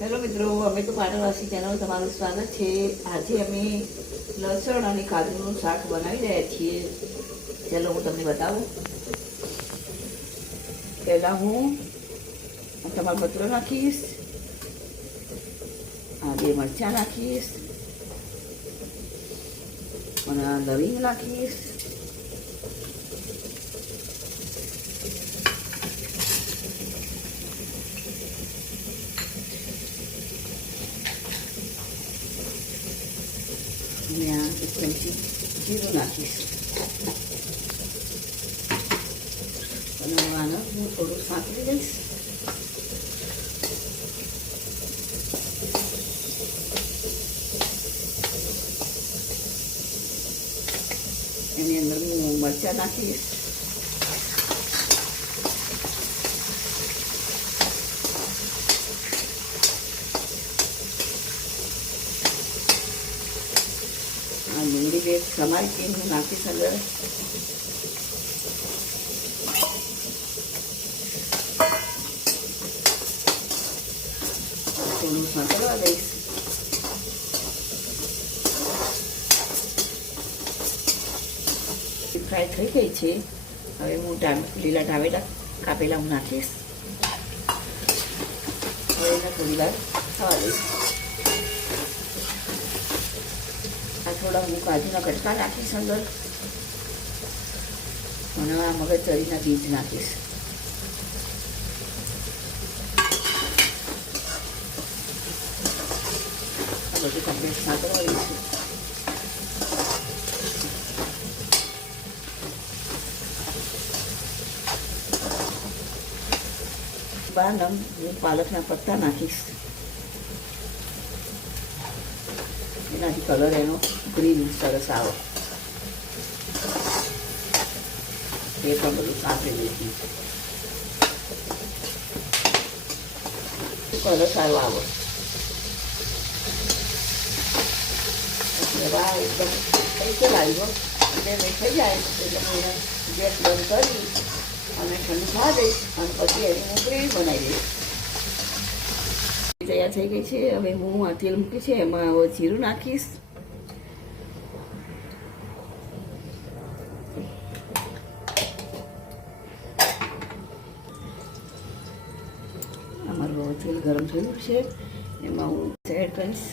Hello મિત્રો, અમે તો પાટણવાસી ચેનલ તમારું સ્વાગત છે. આજે અમે લસણ અને કાજુનું શાક બનાવી રહ્યા છીએ. ચાલો હું તમને બતાવું. પહેલાં હું તમારો પત્રો નાખીશ. આ બે મરચાં નાખીશ. અને લવિંગ નાખીશ. આ એક ચમચી જીરું નાખીશ અને આને હું થોડું સાંકળી દઈશ એની અંદર હું મરચાં નાખીશ આ ડુંગળી બે હું નાખીશ અંદર થોડું સાંકળવા દઈશ. ફ્રાય થઈ ગઈ છે. હવે હું લીલા ટામેટા કાપેલા હું નાખીશ. હવે એને થોડી વાર થવા દઈશ આ થોડા હું કાજુના કટકા નાખીશ અંદર. અને આ મગજ ચરીના બીજ નાખીશ. આ બધું કમ્પ્લેટ સાંકળવા દઈશું બાર નમ, હું પાલકના પત્તા નાખીશ. એનાથી કલર એનો ગ્રીન સરસ આવે. એ પણ બધું સાંકળી દઈશું કલર સારો આવે. આ એકદમ થઈ ચલાવ્યો એટલે મેં થઈ જાય. એટલે એને ગેસ બંધ કરી અને ઠંડુ થવા દઈશ અને પછી એની હું ગ્રેવી બનાવી દઈશ. તૈયાર થઈ ગઈ છે. હવે હું આ તેલ મૂકી છે, એમાં હવે જીરું નાખીશ. અમારું તેલ ગરમ થયું છે. એમાં હું એડ કરીશ.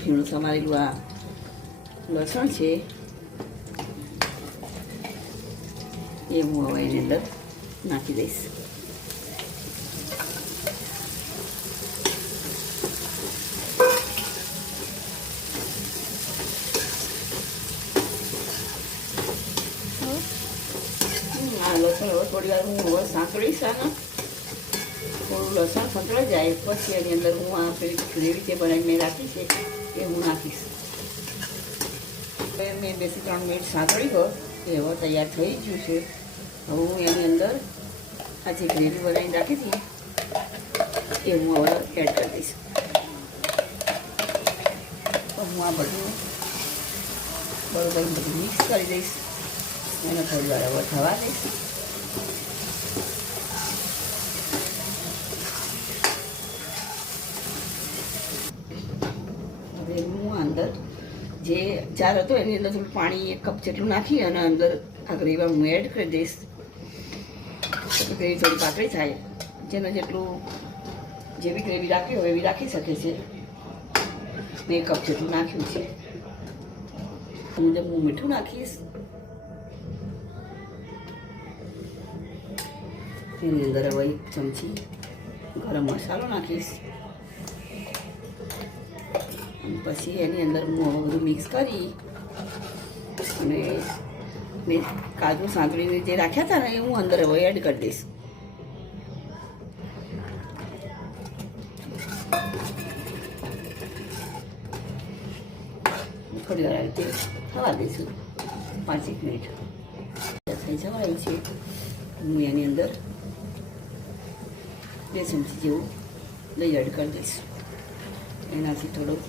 ઝીણું સમારેલું આ લસણ છે. એ હું હવે એની અંદર નાખી દઈશ આ લસણ હવે થોડી વાર હું હવે સાંકળીશ આના. થોડું લસણ સંતળાઈ જાય. પછી એની અંદર હું આ ગ્રેવી જે બનાવીને રાખી છે, એ હું નાખીશ. હવે મેં બેથી ત્રણ મિનિટ સાંકળી ગયો એ હવે તૈયાર થઈ ગયું છે. હવે હું એની અંદર આ જે ગ્રેવી બનાવીને રાખી હતી, એ હું હવે એડ કરી દઈશ. હું આ બધું બરોબર બધું મિક્સ કરી દઈશ. એને થોડી વાર હવે થવા દઈશ. હવે હું અંદર જે ચાર હતો, એની અંદર થોડું પાણી એક કપ જેટલું નાખી અને અંદર આ ગ્રેવી હું એડ કરી દઈશ. ગ્રેવી થોડી પાતળી થાય. જેને જેટલું જેવી ગ્રેવી રાખી હોય એવી રાખી શકે છે. મેં એક કપ જેટલું નાખ્યું છે. મુજબ હું મીઠું નાખીશ. એની અંદર હવે એક ચમચી ગરમ મસાલો નાખીશ. પછી એની અંદર હું બધું મિક્સ કરી અને કાજુ સાંકળીને જે રાખ્યા હતા ને એ હું અંદર હવે એડ કરી દઈશ. થોડી વાર આવી રીતે થવા દઈશું. પાંચેક મિનિટ. થઈ જવાય છે. હું એની અંદર બે ચમચી જેવું દહીં એડ કરી દઈશ. એનાથી થોડુંક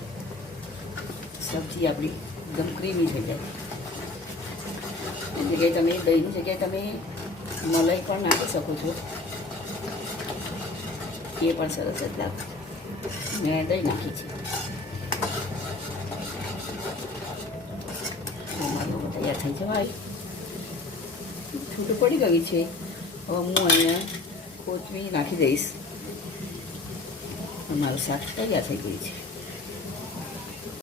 સબ્જી આપણી એકદમ ક્રીમી થઈ જાય. એની જગ્યાએ તમે દહીંની જગ્યાએ તમે મલાઈ પણ નાખી શકો છો. એ પણ સરસ જ લાગે મેં દહીં નાખી છે. અમારું તૈયાર થઈ જવાય. છૂટું પડી ગયું છે. હવે હું અહીંયા કોથમીર નાખી દઈશ. અમારું શાક તૈયાર થઈ ગયું છે.